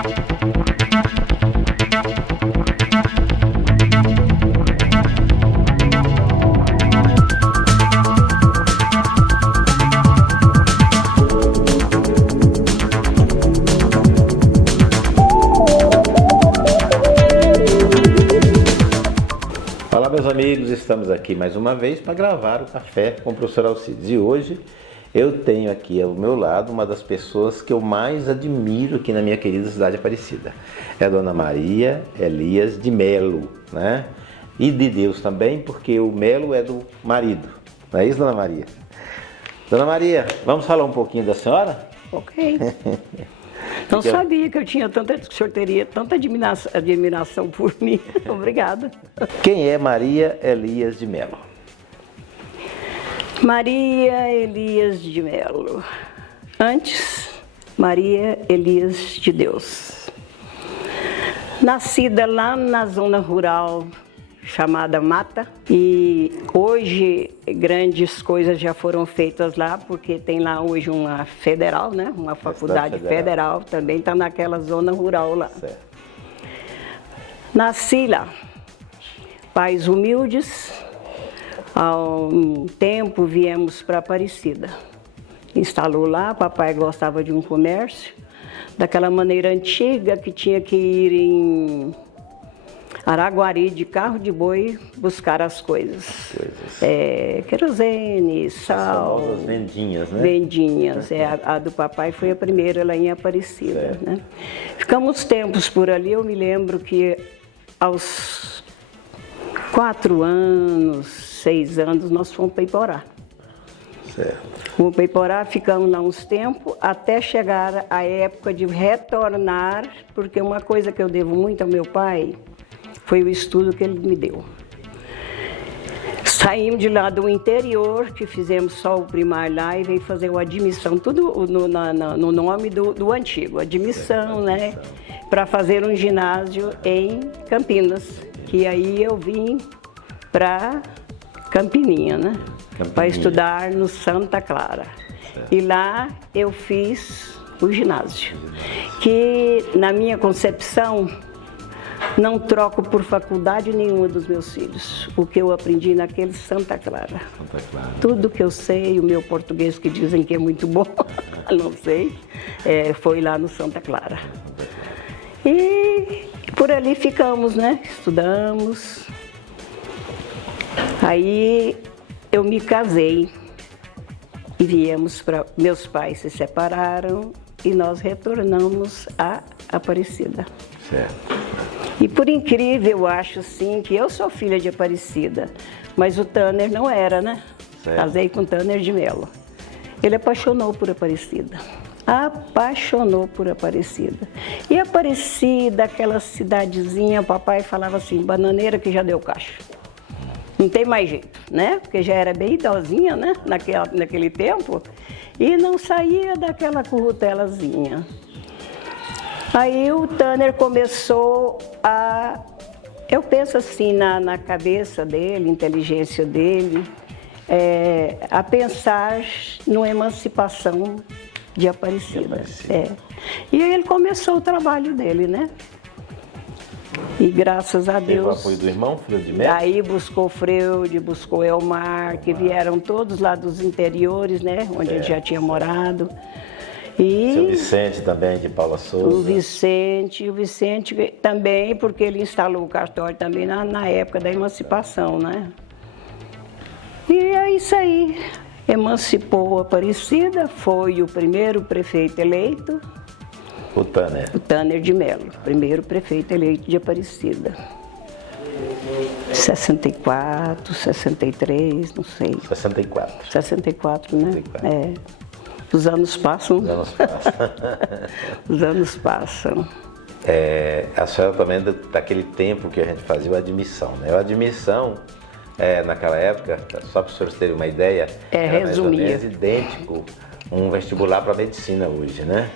Olá, meus amigos, estamos aqui mais uma vez para gravar o Café com o Professor Alcides. E hoje eu tenho aqui ao meu lado uma das pessoas que eu mais admiro aqui na minha querida cidade Aparecida. É a Dona Maria Elias de Melo, né? E de Deus também, porque o Melo é do marido. Não é isso, Dona Maria? Dona Maria, vamos falar um pouquinho da senhora? Ok. Não sabia que eu tinha que o senhor teria tanta admiração por mim. Obrigada. Quem é Maria Elias de Melo? Maria Elias de Melo. Antes, Maria Elias de Deus. Nascida lá na zona rural chamada Mata, e hoje grandes coisas já foram feitas lá, porque tem lá hoje uma federal, né? Uma faculdade federal, também está naquela zona rural lá. Certo. Nasci lá, pais humildes, há um tempo viemos para Aparecida. Instalou lá, papai gostava de um comércio, daquela maneira antiga que tinha que ir em Araguari de carro de boi buscar as coisas. Querosene, sal. As famosas vendinhas, né? Vendinhas. A do papai foi a primeira lá em Aparecida, né? Ficamos tempos por ali. Eu me lembro que aos 4 anos, 6 anos, nós fomos para Iporá. Certo. Fomos para Iporá, ficamos lá uns tempos, até chegar a época de retornar, porque uma coisa que eu devo muito ao meu pai foi o estudo que ele me deu. Saímos de lá do interior, que fizemos só o primário lá e veio fazer a admissão, tudo no nome do antigo, admissão, né? Para fazer um ginásio em Campinas, que aí eu vim para Campininha, né? Para estudar no Santa Clara. Certo. E lá eu fiz o ginásio, que na minha concepção, não troco por faculdade nenhuma dos meus filhos. O que eu aprendi naquele Santa Clara. Tudo que eu sei, o meu português que dizem que é muito bom, não sei, foi lá no Santa Clara. E por ali ficamos, né? Estudamos. Aí eu me casei e viemos para... Meus pais se separaram e nós retornamos a Aparecida. Certo. E por incrível, eu acho sim que eu sou filha de Aparecida, mas o Tanner não era, né? Certo. Casei com o Tanner de Melo. Ele apaixonou por Aparecida. Apaixonou por Aparecida. E Aparecida, aquela cidadezinha, o papai falava assim, bananeira que já deu cacho. Não tem mais jeito, né? Porque já era bem idosinha, né? Naquele tempo. E não saía daquela currutelazinha. Aí o Tanner começou a... Eu penso assim na cabeça dele, inteligência dele, a pensar numa emancipação de Aparecida. E aí ele começou o trabalho dele, né? E graças a Deus... Teve o apoio do irmão, Freud de Melo? Aí buscou o Freud, buscou Elmar, que vieram todos lá dos interiores, né? Onde ele já tinha morado. E seu Vicente também, de Paula Souza. O Vicente também, porque ele instalou o cartório também na época da emancipação, né? E é isso aí. Emancipou Aparecida, foi o primeiro prefeito eleito. O Tanner. O Tanner de Melo, primeiro prefeito eleito de Aparecida. 64, 63, não sei. 64. 64, né? 64. Os anos passam. Os anos passam. Os anos passam. A senhora também daquele tempo que a gente fazia a admissão, né? A admissão, naquela época, só para os senhores terem uma ideia, era mais ou menos idêntico um vestibular para medicina hoje, né?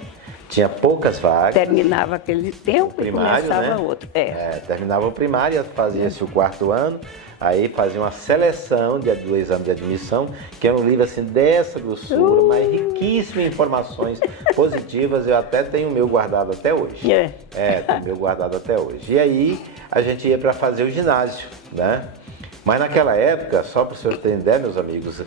Tinha poucas vagas. Terminava aquele tempo primário, e começava né? outro. Terminava o primário, fazia-se o 4º ano, aí fazia uma seleção do exame de admissão, que é um livro assim dessa grossura, mas pouquíssimas informações positivas, eu até tenho o meu guardado até hoje. Tenho o meu guardado até hoje. E aí a gente ia para fazer o ginásio, né? Mas naquela época, só para os senhores terem ideia, meus amigos,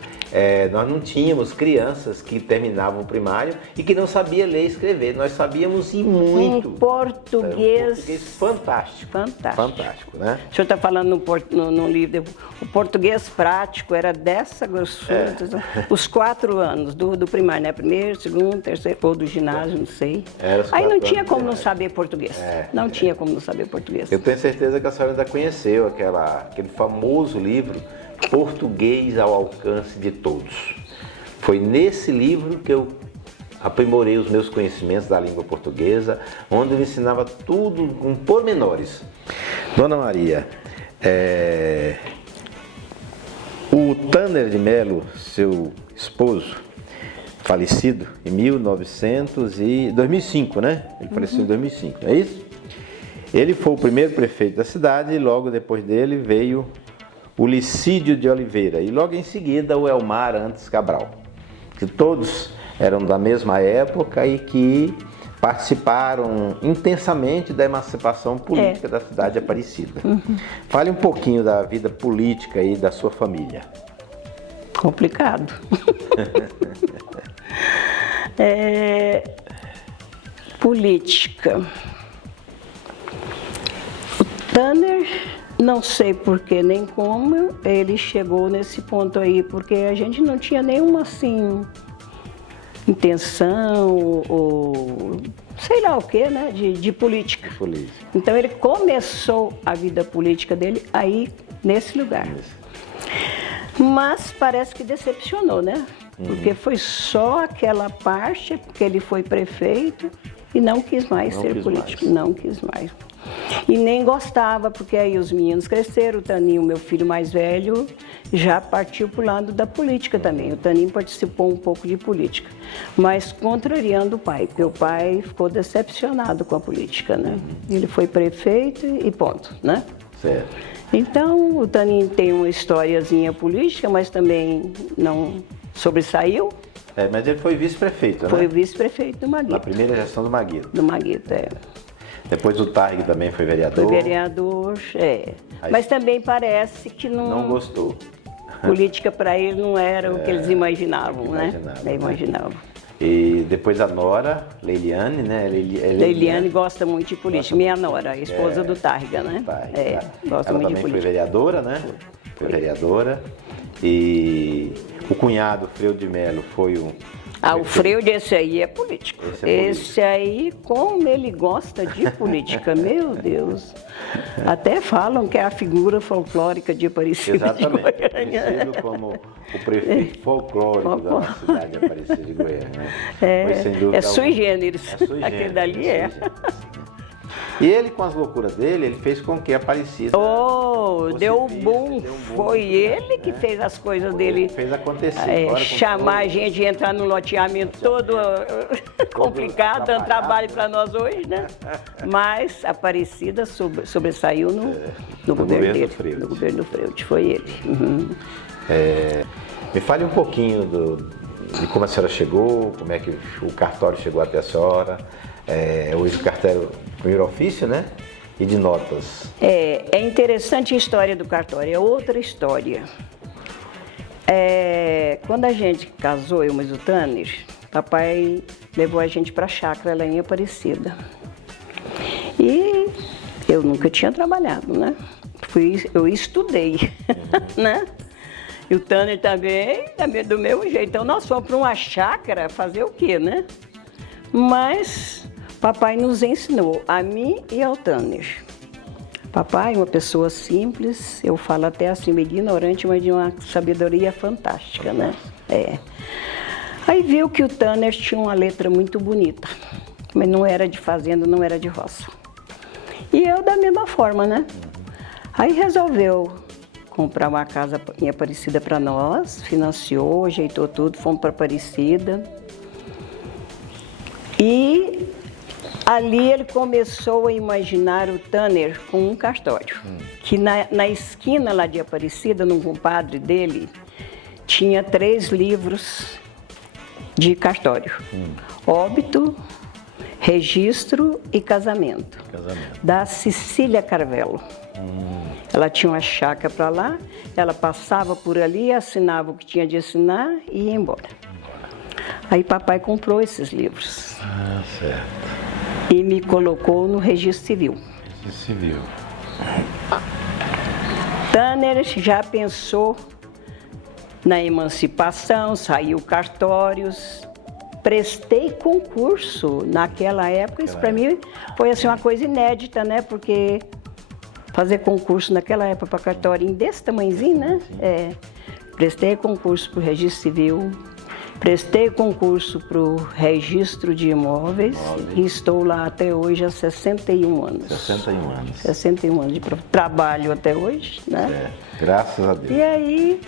nós não tínhamos crianças que terminavam o primário e que não sabia ler e escrever. Nós sabíamos e muito. Um português fantástico. Fantástico, né? O senhor está falando no livro, o português prático era dessa grossura, os 4 anos do primário, né? Primeiro, segundo, terceiro, ou do ginásio, não sei. Aí não tinha como não saber português. Não tinha como não saber português. Eu tenho certeza que a senhora ainda conheceu aquele famoso livro Português ao Alcance de Todos. Foi nesse livro que eu aprimorei os meus conhecimentos da língua portuguesa, onde eu ensinava tudo com pormenores. Dona Maria, o Tanner de Melo, seu esposo, falecido em 2005, né? Ele faleceu em 2005, não é isso? Ele foi o primeiro prefeito da cidade e logo depois dele veio o Licídio de Oliveira e logo em seguida o Elmar Antes Cabral, que todos eram da mesma época e que participaram intensamente da emancipação política da cidade de Aparecida. Fale um pouquinho da vida política aí da sua família. Complicado. Política. O Tanner, não sei por que nem como ele chegou nesse ponto aí, porque a gente não tinha nenhuma assim intenção ou sei lá o que, né, de política. Então ele começou a vida política dele aí nesse lugar. Mas parece que decepcionou, né? Porque foi só aquela parte que ele foi prefeito e não quis mais ser político, não quis mais. E nem gostava, porque aí os meninos cresceram, o Taninho, meu filho mais velho, já partiu para o lado da política também. O Taninho participou um pouco de política, mas contrariando o pai, porque o pai ficou decepcionado com a política, né? Ele foi prefeito e ponto, né? Certo. Então, o Taninho tem uma historiazinha política, mas também não sobressaiu. Mas ele foi vice-prefeito, né? Foi vice-prefeito do Maguito. Na primeira gestão do Maguito. Do Maguito, Depois o Targue também foi vereador. Foi vereador, Mas também parece que não gostou. Política para ele não era o que eles imaginavam, né? Imaginavam. E depois a nora, Leiliane, né? Leiliane gosta muito de política. Minha nora, a esposa do Targa, né? Gosta muito de política. Ela também foi vereadora, né? Foi vereadora. E o cunhado, Freu de Melo, foi um... o Freude, esse aí é político. Esse aí, como ele gosta de política, meu Deus. Até falam que é a figura folclórica de Aparecida de Goiânia. Conhecido como o prefeito folclórico da cidade de Aparecida de Goiânia. Né? Sui generis. Aquele dali E ele, com as loucuras dele, ele fez com que Aparecida... deu um boom. Foi ele que fez as coisas dele. Fez acontecer. Chamar a gente e entrar num loteamento todo complicado, dando trabalho para nós hoje, né? Mas Aparecida sobressaiu no governo dele. No governo do Freude, foi ele. Me fale um pouquinho de como a senhora chegou, como é que o cartório chegou até a senhora. Hoje o cartório primeiro ofício, né? E de notas. É interessante a história do cartório, é outra história. Quando a gente casou, eu e o Tanner, papai levou a gente para a chácara lá em Aparecida. E eu nunca tinha trabalhado, né? Eu estudei, né? E o Tanner também do mesmo jeito. Então nós fomos para uma chácara fazer o quê, né? Mas papai nos ensinou, a mim e ao Tanner. Papai, uma pessoa simples, eu falo até assim, meio ignorante, mas de uma sabedoria fantástica, né? Aí viu que o Tanner tinha uma letra muito bonita, mas não era de fazenda, não era de roça. E eu da mesma forma, né? Aí resolveu comprar uma casa em Aparecida para nós, financiou, ajeitou tudo, fomos para Aparecida. E ali ele começou a imaginar o Tanner com um cartório. Que na esquina lá de Aparecida, num compadre dele, tinha 3 livros de cartório. Óbito, registro e casamento. Da Cecília Carvelo. Ela tinha uma chácara para lá, ela passava por ali, assinava o que tinha de assinar e ia embora. Aí papai comprou esses livros. Ah, certo. E me colocou no registro civil. Registro civil. Tanner já pensou na emancipação, saiu cartórios, prestei concurso naquela época. Isso para mim foi assim, uma coisa inédita, né? Porque fazer concurso naquela época para cartório desse tamanhozinho, né? Prestei concurso para o registro civil, prestei concurso para o registro de imóveis e estou lá até hoje há 61 anos. 61 anos. 61 anos de trabalho até hoje, né? Graças a Deus. E aí,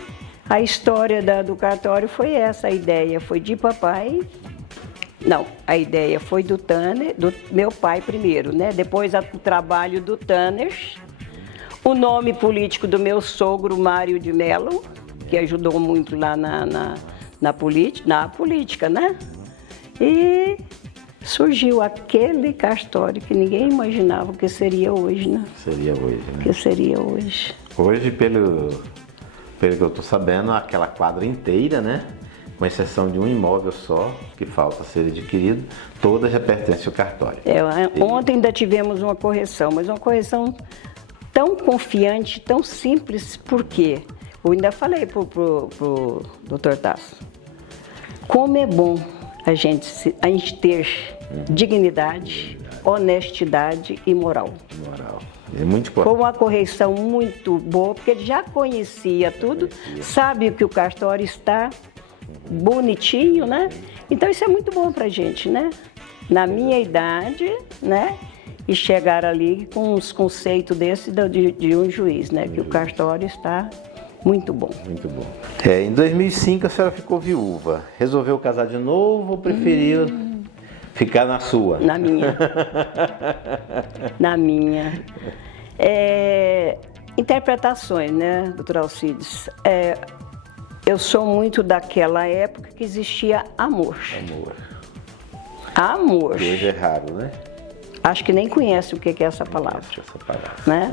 a história do cartório foi essa, a ideia foi de papai. Não, a ideia foi do Tanner, do meu pai primeiro, né? Depois o trabalho do Tanner, o nome político do meu sogro, Mário de Mello, que ajudou muito lá na política, né? E surgiu aquele cartório que ninguém imaginava que seria hoje, né? Seria hoje, né? Que seria hoje. Hoje, pelo que eu estou sabendo, aquela quadra inteira, né? Com exceção de um imóvel só, que falta ser adquirido, toda já pertence ao cartório. Ontem ainda tivemos uma correção, mas uma correção tão confiante, tão simples, por quê? Eu ainda falei pro Dr. Tasso, como é bom a gente ter dignidade, honestidade e moral. É muito importante. Foi uma correção muito boa, porque ele já conhecia tudo, sabe que o cartório está bonitinho, né? Então isso é muito bom pra gente, né? Na minha idade, né? E chegar ali com uns conceitos desse de um juiz, né? Que o cartório está muito bom. Muito bom. Em 2005 a senhora ficou viúva. Resolveu casar de novo ou preferiu ficar na sua? Na minha. Na minha. Interpretações, né, doutor Alcides? Eu sou muito daquela época que existia amor. Amor. Que hoje é raro, né? Acho que nem conhece o que é essa palavra. Né?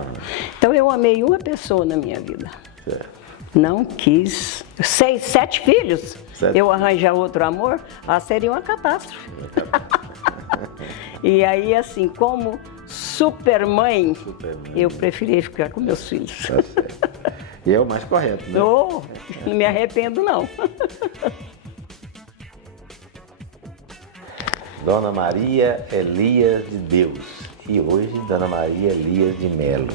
Então eu amei uma pessoa na minha vida. Certo. Não quis. 7 filhos. Eu arranjar outro amor, seria uma catástrofe. E aí, assim, como supermãe, eu preferi ficar com meus filhos. Tá certo. E é o mais correto, né? Não me arrependo, não. Dona Maria Elias de Deus. E hoje, Dona Maria Elias de Mello.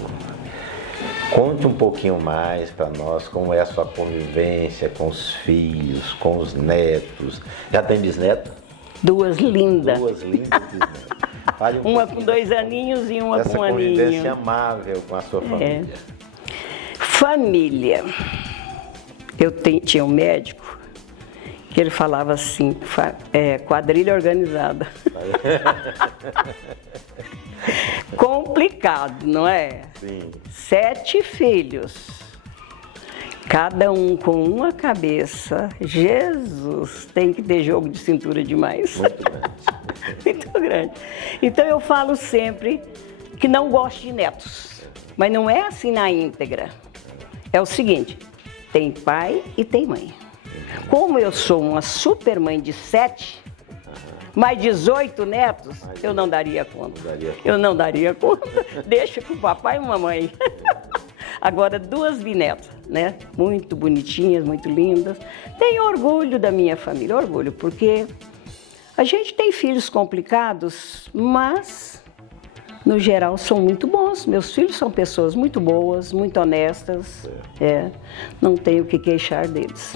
Conte um pouquinho mais para nós como é a sua convivência com os filhos, com os netos. Já tem bisneto? 2 lindas. 2 lindas bisnetas. Uma com 2 aninhos e uma com 1 aninho. Essa convivência amável com a sua família. Família. Eu tinha um médico que ele falava assim, quadrilha organizada. Complicado, não é? Sim. 7 filhos, cada um com uma cabeça. Jesus, tem que ter jogo de cintura demais. Muito grande. Muito grande. Então eu falo sempre que não gosto de netos, mas não é assim na íntegra. É o seguinte, tem pai e tem mãe. Como eu sou uma super mãe de 7, mais 18 netos, eu não daria conta. Eu não daria conta. Deixa com o papai e mamãe. Agora, 2 bisnetas, né? Muito bonitinhas, muito lindas. Tenho orgulho da minha família, orgulho, porque a gente tem filhos complicados, mas, no geral, são muito bons. Meus filhos são pessoas muito boas, muito honestas. Não tenho o que queixar deles.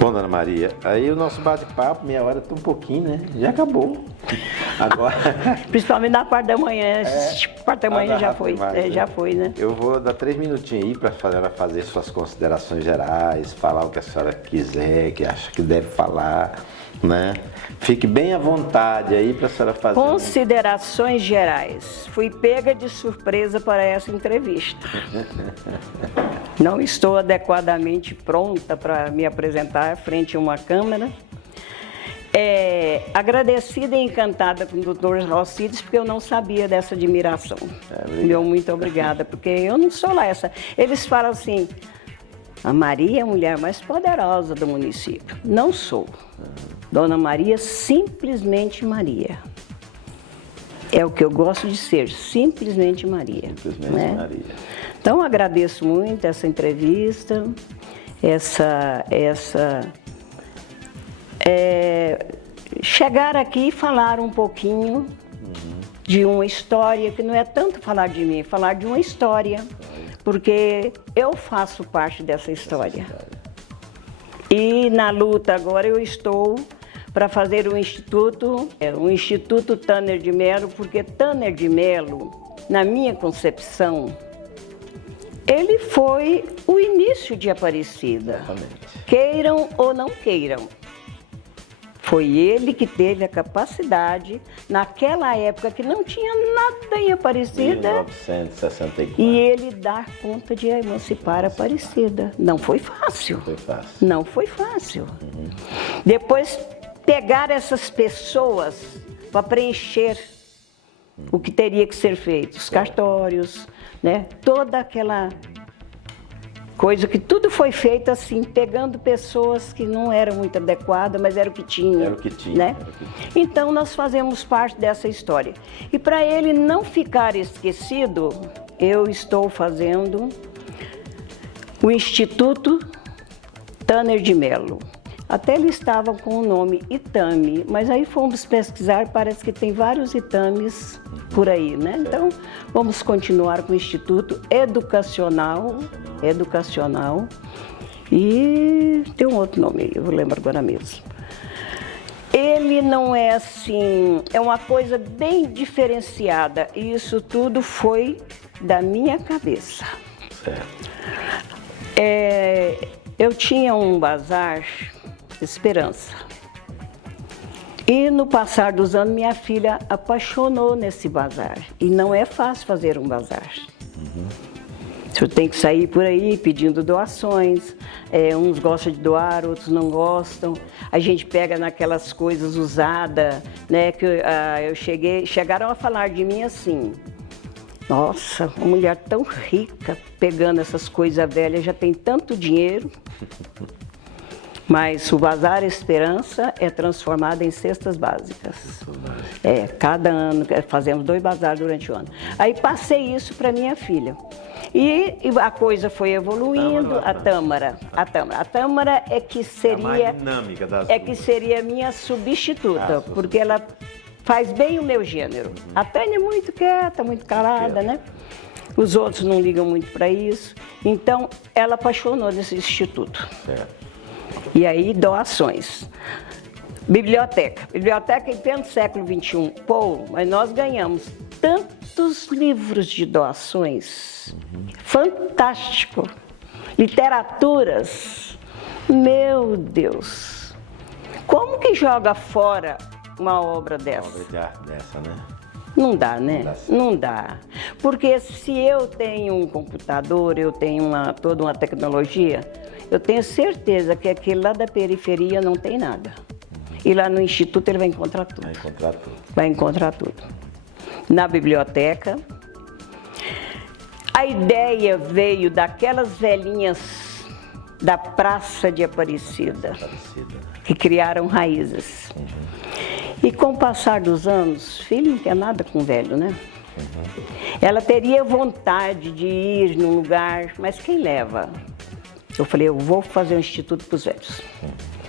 Bom, Dona Maria, aí o nosso bate-papo, meia hora tá um pouquinho, né? Já acabou. Agora... Principalmente na parte da manhã. Parte da manhã já foi. Demais, já foi, né? Eu vou dar 3 minutinhos aí para a senhora fazer suas considerações gerais, falar o que a senhora quiser, que acha que deve falar, né? Fique bem à vontade aí para a senhora fazer. Considerações gerais. Fui pega de surpresa para essa entrevista. Não estou adequadamente pronta para me apresentar frente a uma câmera. agradecida e encantada com o Dr. Alcides, porque eu não sabia dessa admiração. Meu muito obrigada, porque eu não sou lá essa. Eles falam assim, a Maria é a mulher mais poderosa do município. Não sou. Dona Maria, simplesmente Maria. É o que eu gosto de ser, simplesmente Maria. Simplesmente né? Maria. Então, agradeço muito essa entrevista, chegar aqui e falar um pouquinho de uma história, que não é tanto falar de mim, é falar de uma história, porque eu faço parte dessa história. E na luta agora eu estou para fazer um instituto Tanner de Melo, porque Tanner de Melo, na minha concepção, ele foi o início de Aparecida. Exatamente. Queiram ou não queiram. Foi ele que teve a capacidade, naquela época que não tinha nada em Aparecida, 1964. e ele dar conta de emancipar Aparecida. Não foi fácil. Foi fácil. Não foi fácil. Depois, pegar essas pessoas para preencher o que teria que ser feito, os cartórios, né? Toda aquela coisa que tudo foi feito assim, pegando pessoas que não eram muito adequadas, mas era o que tinha. Era o que tinha. Né? Era o que tinha. Então nós fazemos parte dessa história. E para ele não ficar esquecido, eu estou fazendo o Instituto Tanner de Melo. Até eles estavam com o nome Itame, mas aí fomos pesquisar, parece que tem vários Itames por aí, né? Então, vamos continuar com o Instituto Educacional, e tem um outro nome aí, eu lembro agora mesmo. Ele não é assim, é uma coisa bem diferenciada, e isso tudo foi da minha cabeça. Certo. Eu tinha um bazar Esperança. E no passar dos anos, minha filha apaixonou nesse bazar. E não é fácil fazer um bazar. O senhor tem que sair por aí pedindo doações. Uns gostam de doar, outros não gostam. A gente pega naquelas coisas usadas, né? Que chegaram a falar de mim assim. Nossa, uma mulher tão rica, pegando essas coisas velhas, já tem tanto dinheiro. Mas o Bazar Esperança é transformado em cestas básicas. Cada ano, fazemos 2 bazares durante o ano. Aí passei isso para minha filha. E a coisa foi evoluindo, a Tâmara é que seria, dinâmica das que seria minha substituta, porque ela faz bem o meu gênero. A Tânia é muito quieta, muito calada, né? Os outros não ligam muito para isso. Então, ela apaixonou nesse instituto. Certo. E aí, doações. Biblioteca em pleno século XXI. Pô, mas nós ganhamos tantos livros de doações. Fantástico. Literaturas. Meu Deus. Como que joga fora uma obra dessa? Uma obra de arte dessa, né? Não dá, né? Não dá. Porque se eu tenho um computador, eu tenho toda uma tecnologia, eu tenho certeza que aquele lá da periferia não tem nada. E lá no Instituto ele vai encontrar tudo. Vai encontrar tudo. Vai encontrar tudo. Na biblioteca. A ideia veio daquelas velhinhas da Praça de Aparecida, que criaram raízes. E com o passar dos anos, filho não quer nada com velho, né? Ela teria vontade de ir num lugar, mas quem leva? Eu falei, eu vou fazer um instituto para os velhos.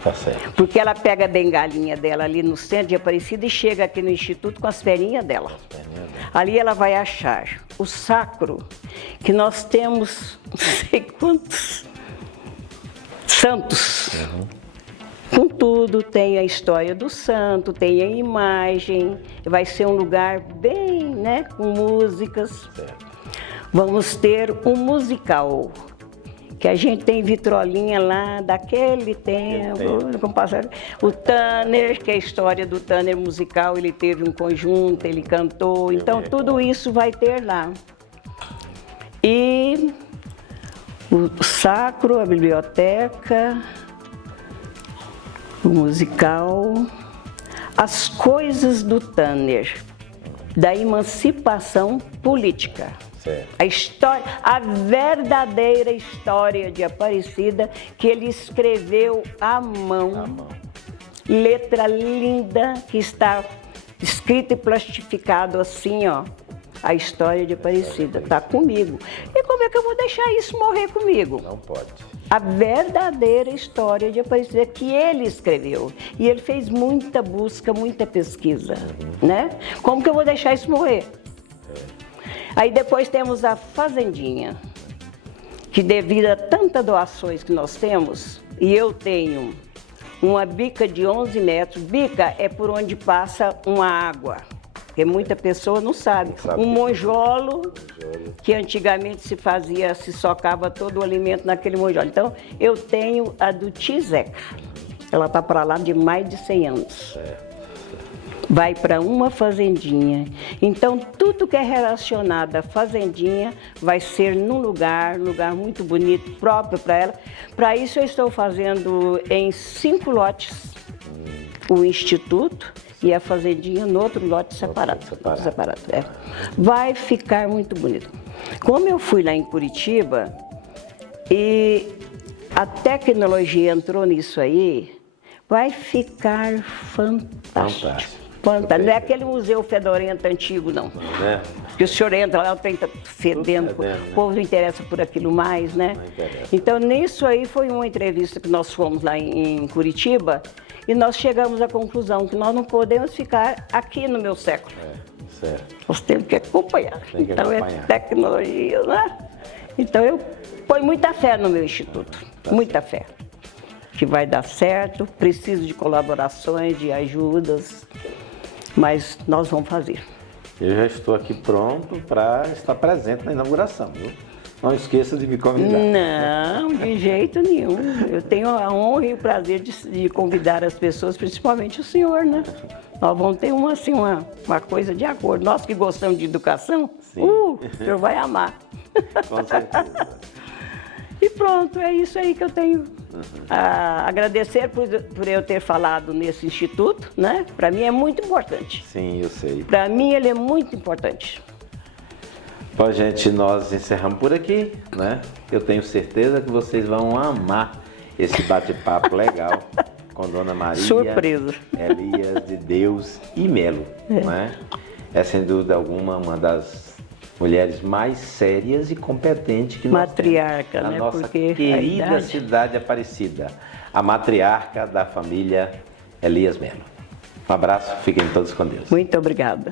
Tá certo. Porque ela pega a bengalinha dela ali no centro de Aparecida e chega aqui no instituto com as perninhas dela. Ali ela vai achar o sacro, que nós temos não sei quantos santos. Com tudo, tem a história do santo, tem a imagem, vai ser um lugar bem, né, com músicas. Vamos ter um musical, que a gente tem vitrolinha lá daquele tempo, o Tanner, que é a história do Tanner musical, ele teve um conjunto, ele cantou, então tudo isso vai ter lá. E o sacro, a biblioteca, o musical, as coisas do Tanner, da emancipação política. Certo. A história, a verdadeira história de Aparecida, que ele escreveu à mão. Letra linda, que está escrito e plastificado assim, ó. A história de Aparecida está comigo. E como é que eu vou deixar isso morrer comigo? Não pode. A verdadeira história de Aparecida que ele escreveu. E ele fez muita busca, muita pesquisa, né? Como que eu vou deixar isso morrer? Aí depois temos a Fazendinha, que devido a tantas doações que nós temos, e eu tenho uma bica de 11 metros, bica é por onde passa uma água, porque muita pessoa não sabe. Um monjolo, que antigamente se fazia, se socava todo o alimento naquele monjolo. Então, eu tenho a do Tizeca. Ela está para lá de mais de 100 anos. Vai para uma fazendinha. Então, tudo que é relacionado à fazendinha vai ser num lugar muito bonito, próprio para ela. Para isso, eu estou fazendo em 5 lotes o instituto e a fazendinha no outro lote separado. É. Vai ficar muito bonito. Como eu fui lá em Curitiba e a tecnologia entrou nisso aí, vai ficar fantástico. Não é aquele museu fedorento antigo, não. Né? Que o senhor entra lá, o trem tá fedendo, o povo não interessa por aquilo mais, né? Então, nisso aí foi uma entrevista que nós fomos lá em Curitiba e nós chegamos à conclusão que nós não podemos ficar aqui no meu século. Certo. Nós temos que acompanhar. Então, é tecnologia, né? Então, eu ponho muita fé no meu instituto, muita fé. Que vai dar certo, preciso de colaborações, de ajudas, mas nós vamos fazer. Eu já estou aqui pronto para estar presente na inauguração, viu? Não esqueça de me convidar. Não, de jeito nenhum. Eu tenho a honra e o prazer de convidar as pessoas, principalmente o senhor, né? Nós vamos ter uma coisa de acordo. Nós que gostamos de educação, o senhor vai amar. Com certeza. E pronto, é isso aí que eu tenho a agradecer por eu ter falado nesse instituto, né? Para mim é muito importante. Sim, eu sei. Para mim ele é muito importante. Bom, gente, nós encerramos por aqui, né? Eu tenho certeza que vocês vão amar esse bate-papo legal com Dona Maria. Surpresa. Elias de Deus e Melo, né? É sem dúvida alguma uma das mulheres mais sérias e competentes que nós matriarca, temos na né? nossa Porque querida cidade Aparecida. A matriarca da família Elias Melo. Um abraço, fiquem todos com Deus. Muito obrigada.